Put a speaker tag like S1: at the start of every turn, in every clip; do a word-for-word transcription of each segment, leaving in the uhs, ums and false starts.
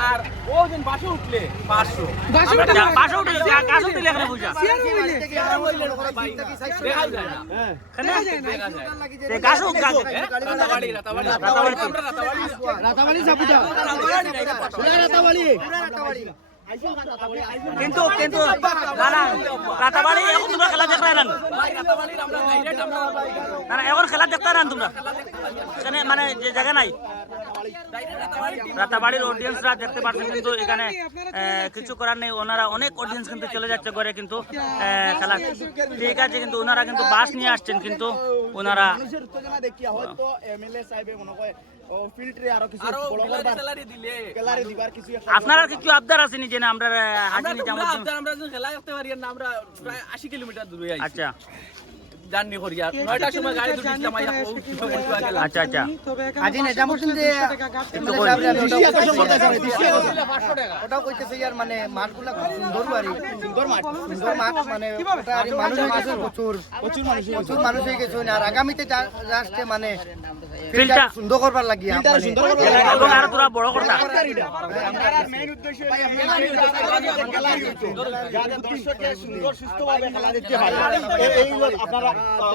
S1: আর ও দিন বাসে উঠলে পাঁচশো
S2: বাসে উঠলে
S3: বাসা উঠে গাছ উঠে লেখানে বুঝা
S1: দেখা যায় না
S3: গাছ উঠ গাছ
S1: রাতাবাড়ি রাতাবাড়ি আমরা রাতাবাড়ি
S2: রাতাবাড়ি যাবুটা রাতাবাড়ি
S3: কিন্তু কিন্তু না না রাতাবাড়ি এখন তোমরা খেলা দেখতে না
S1: ভাই রাতাবাড়ি আমরা ডাইরেক্ট আমরা
S3: না না এখন খেলা দেখতে না তোমরা এখানে মানে যে জায়গা নাই রাতাবাড়ির অডিয়েন্সরা দেখতে পাচ্ছেন কিন্তু এখানে কিছু করার নেই ওনারা অনেক অডিয়েন্স কিন্তু চলে যাচ্ছে করে কিন্তু খেলা ঠিক আছে কিন্তু ওনারা কিন্তু বাস নিয়ে আসছেন কিন্তু ওনারা আপনারা কিছু আবদার আছেনি যে না আমরা হাজি নিজামুদ্দিন
S1: আমরা খেলা করতে পারি না আমরা প্রায় আশি কিলোমিটার দূরে আছি
S3: আচ্ছা
S1: জার্নি করি আর নয়টার সময় গাড়ি দুটো ইসলাম আইয়া
S3: আচ্ছা আচ্ছা
S2: আজি নিজামুদ্দিন যে
S3: একটু
S2: ওটাও কইতেছে ইয়ার মানে মাঠগুলা খুব সুন্দর বাড়ি সুন্দর মাঠ সুন্দর মাঠ মানে ওটা আর মানুষ আছে প্রচুর প্রচুর মানুষ প্রচুর মানুষ হয়ে গেছে আর আগামীতে আসছে মানে
S3: ফিল্ডটা
S2: সুন্দর করবার লাগি সুন্দর
S3: এবং আরো তোরা বড় করতা
S2: সুন্দর সুস্থভাবে খেলা দেখতে হয় এই আপনারা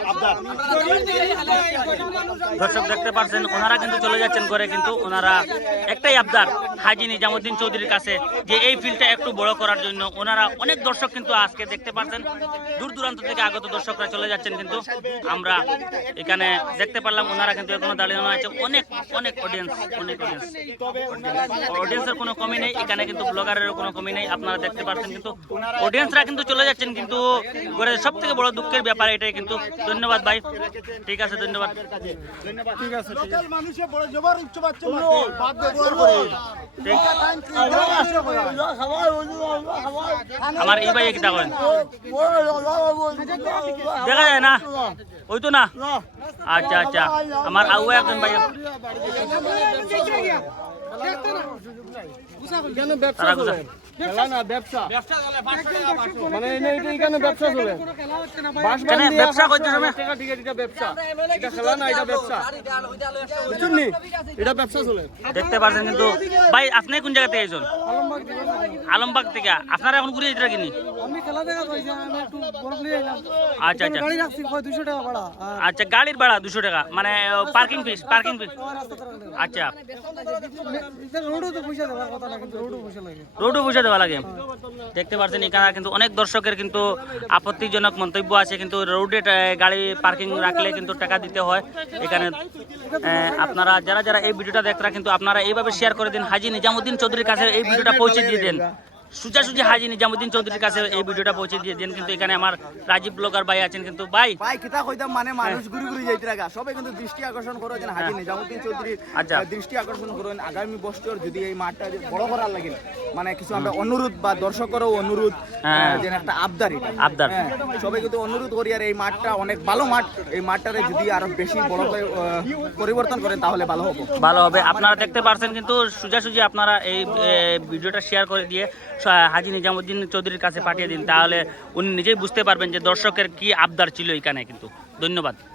S3: দর্শক দেখতে পাচ্ছেন ওনারা কিন্তু চলে যাচ্ছেন করে কিন্তু ওনারা একটাই আবদার হাজি নিজামুদ্দিন চৌধুরীর কাছে যে এই ফিল্ডটা একটু বড় করার জন্য ওনারা অনেক দর্শক কিন্তু আজকে দেখতে পাচ্ছেন দূর দূরান্ত থেকে আগত দর্শকরা চলে যাচ্ছেন কিন্তু আমরা এখানে দেখতে পারলাম ওনারা কিন্তু এখনো দাঁড়িয়ে আছে অনেক অনেক অডিয়েন্স অনেক অডিয়েন্স অডিয়েন্সের কোনো কমি নেই এখানে কিন্তু ব্লগারেরও কোনো কমি নেই আপনারা দেখতে পাচ্ছেন কিন্তু অডিয়েন্সরা কিন্তু চলে যাচ্ছেন কিন্তু সব থেকে বড় দুঃখের ব্যাপার এটাই কিন্তু ধন্যবাদ ভাই ঠিক আছে ধন্যবাদ
S2: ঠিক আছে লোকাল মানুষে বড় জবর উচ্চ বাচ্চা বাদ ব্যবহার করে
S3: আমার এই ভাই কিটা করেন দেখা যায় না ওই তো না আচ্ছা আচ্ছা আমার আউ একজন ভাই
S2: ব্যবসা মানে এখানে ব্যবসা চলে
S3: ব্যবসা করতে সময়
S2: ব্যবসা এটা খেলা না এটা ব্যবসা বুঝুননি এটা ব্যবসা চলে
S3: দেখতে পাচ্ছেন কিন্তু ভাই আপনি কোন জায়গা থেকে এসেছেন আলমবাগ থেকে আপনারা এখন ঘুরে যেতে কিনি
S2: আমি খেলা দেখা যাইছি আমি একটু বরফ নিয়ে এলাম
S3: আচ্ছা আচ্ছা
S2: গাড়ি রাখছি দুইশো টাকা ভাড়া
S3: আচ্ছা গাড়ির ভাড়া দুশো টাকা মানে পার্কিং ফিস পার্কিং ফিস আচ্ছা
S2: রোডও তো পয়সা দেওয়ার কথা না কিন্তু রোডও পয়সা লাগে
S3: রোডও পয়সা দেওয়া লাগে দেখতে পাচ্ছেন এখানে কিন্তু অনেক দর্শকের কিন্তু আপত্তিজনক মন্তব্য আছে কিন্তু রোডে গাড়ি পার্কিং রাখলে কিন্তু টাকা দিতে হয় এখানে আপনারা যারা যারা এই ভিডিওটা দেখরা কিন্তু আপনারা এইভাবে শেয়ার করে দিন হাজি নিজামুদ্দিন চৌধুরীর কাছে এই ভিডিওটা পৌঁছে দিয়ে দেন সোজাসুজি হাজি নিজামুদ্দিন চৌধুরীর কাছে এই ভিডিওটা পৌঁছে দিয়ে দেন কিন্তু এখানে আমার রাজীব ব্লগার ভাই আছেন কিন্তু ভাই
S2: ভাই কিতা কইতাম মানে মানুষ ঘুরি ঘুরি যাইতে লাগা সবাই কিন্তু দৃষ্টি আকর্ষণ করে যেন হাজি নিজামুদ্দিন চৌধুরীর
S3: আচ্ছা
S2: দৃষ্টি আকর্ষণ করেন আগামী বছর যদি এই মাঠটা বড় করার লাগে মানে কিছু আমরা অনুরোধ বা দর্শকেরও অনুরোধ যেন একটা আবদার এটা
S3: আবদার
S2: সবাই কিন্তু অনুরোধ করি আর এই মাঠটা অনেক ভালো মাঠ এই মাঠটারে যদি আরো বেশি বড় করে পরিবর্তন করেন তাহলে ভালো হবে
S3: ভালো হবে আপনারা দেখতে পারছেন কিন্তু সোজাসুজি আপনারা এই ভিডিওটা শেয়ার করে দিয়ে হাজি নিজামুদ্দিন চৌধুরীর কাছে পাঠিয়ে দিন তাহলে উনি নিজেই বুঝতে পারবেন যে দর্শকের কি আবদার ছিল এখানে কিন্তু ধন্যবাদ।